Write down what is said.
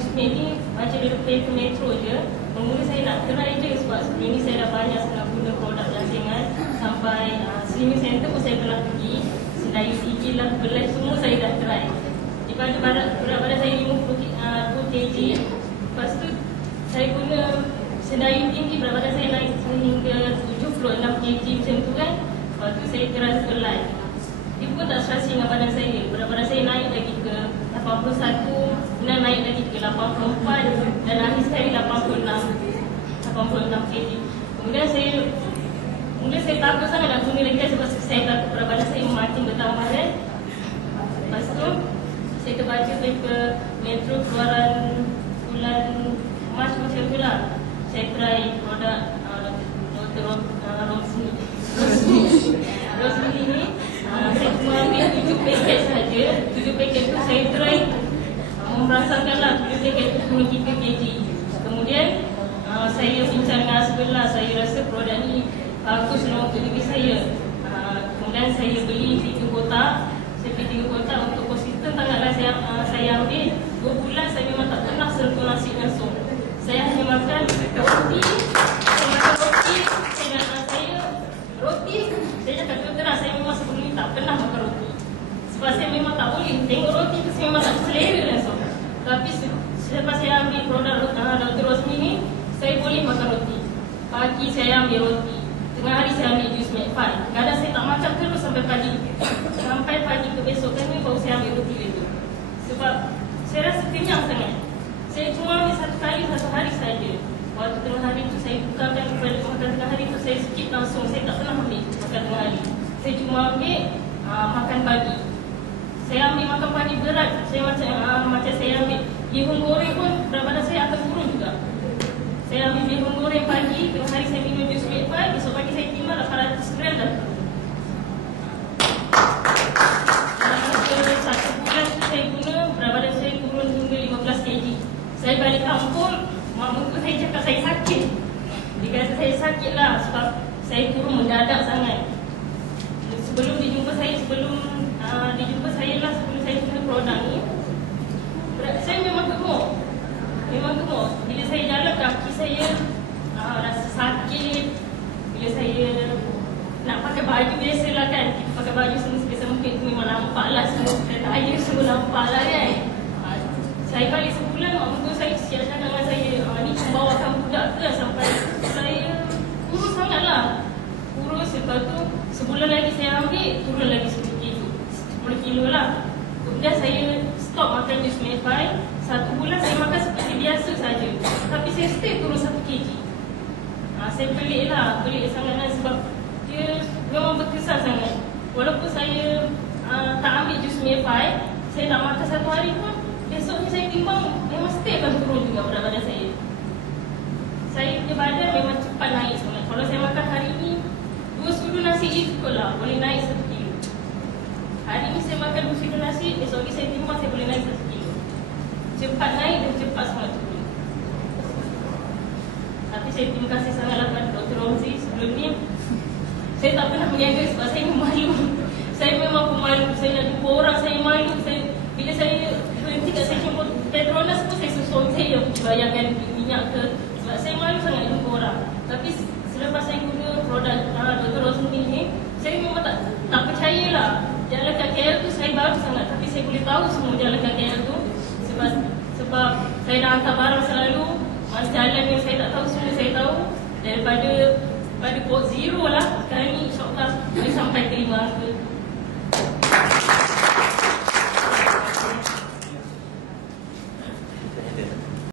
Jusmed ni macam dia paper metro je. Mula saya nak try je sebab sebelum ni saya dah banyak sangat guna produk jantingan. Sampai slimming center pun saya pernah pergi. Sedayu tinggi lah, belas semua saya dah try. Daripada berat badan saya 50 kg. Lepas tu saya guna sedayu tinggi, berat badan saya naik sehingga 76 kg macam tu kan. Lepas tu saya terasa belai. Dia pun tak serasi dengan badan saya. Berat badan saya naik lagi ke 81, kemudian naik lagi ke 84 dan akhir sekali 86 kg. Kemudian saya takut sangat nak guna lagi sebab saya takut berat badan saya makin bertambah kan. Lepas tu saya terbaca paper metro keluaran bulan Mac macam tu lah. Saya try produk Dr. Rosmini ni. Saya cuma ambil 7 paket sahaja. 7 paket tu saya try merasakanlah 7 paket tu turun 3 kg. Kemudian saya bincang dengan sebelah, saya rasa produk ni bagus untuk diri saya. Kemudian saya beli 3 kotak. Saya beli 3 kotak untuk konsisten sangatlah saya ambil. 2 bulan saya memang tak pernah sentuh nasi langsung. Saya hanya makan roti. Saya cakap terang, saya memang sebelum ni tak pernah makan roti. Sebab saya memang tak boleh tengok roti tu, saya memang tak selera langsung. Tapi selepas saya ambil produk Dr. Rosmi ni, saya boleh makan roti. Pagi saya ambil roti, tengah hari saya ambil jus Medfine. Kadang saya tak makan terus sampai pagi. Sampai pagi kebesokan ni baru saya ambil roti itu. Sebab saya rasa kenyang sangat. Saya cuma ambil satu hari saja. Waktu tengah hari tu saya bukakan kepada makan tengah hari tu, saya skip langsung. Saya tak pernah ambil makan tengah hari. Saya cuma ambil makan pagi. Saya ambil makan pagi berat. Saya macam saya ambil bihun goreng pun berat badan saya akan turun juga. Saya ambil bihun goreng pagi, tengah hari saya minum jus Medfine, besok pagi saya timbang 800 gram dah. Dalam satu bulan tu saya guna, berat badan saya turun hingga 15 kg. Saya balik kampung, mak mentua saya cakap saya sakit. Dia kata saya sakit lah sebab saya turun mendadak sangat. Sebelum dijumpa saya lah, sebelum saya guna produk ni, saya memang gemuk. Bila saya jalan, kaki saya rasa sakit. Bila saya nak pakai baju biasalah kan, kita pakai baju semua sebisa mungkin tu memang nampak lah, semua daya semua nampak lah kan. Saya balik sebulan, mak mentua saya siap cakap dengan saya, ni cuma bawakan budak ke lah, sampai saya kurus sangat lah. Kurus, lepas tu sebulan lagi saya ambil, turun lagi 10 kilo lah. Kemudian saya stop makan jus Medfine. 1 bulan saya makan seperti biasa saja, tapi saya stay turun 1 kg. Saya pelik sangat lah sebab dia memang berkesan sangat. Walaupun saya tak ambil jus Medfine, saya tak makan 1 hari pun, besoknya saya timbang, memang stay akan turun juga berat badan saya. Saya punya badan memang cepat naik sangat. Kalau saya makan hari ni 2 sudu nasi je cukup lah, boleh naik 1 kilo. Hari ni saya makan 2 sudu nasi, besok lagi saya timbang, saya boleh naik 1 kilo. Cepat naik dan cepat sangat turun. Tapi saya terima kasih sangatlah kepada Dr. Romzi. Sebelum ni saya tak pernah berniaga sebab saya malu. Saya memang pemalu. Saya nak jumpa orang, saya malu. Bila saya berhenti kat stesen Petronas pun saya suruh saya pergi bayarkan minyak ke. Sebab saya malu sangat jumpa orang. Tapi selepas saya guna produk Dr. Rosmi ni, saya memang tak percayalah. Jalan kat KL tu saya baru sangat, tapi saya boleh tahu semua jalan kat KL tu. Sebab saya dah hantar barang selalu, mana jalan yang saya tak tahu semua saya tahu. Daripada port zero lah, sekarang ni insyaAllah saya sampai ke 5 angka.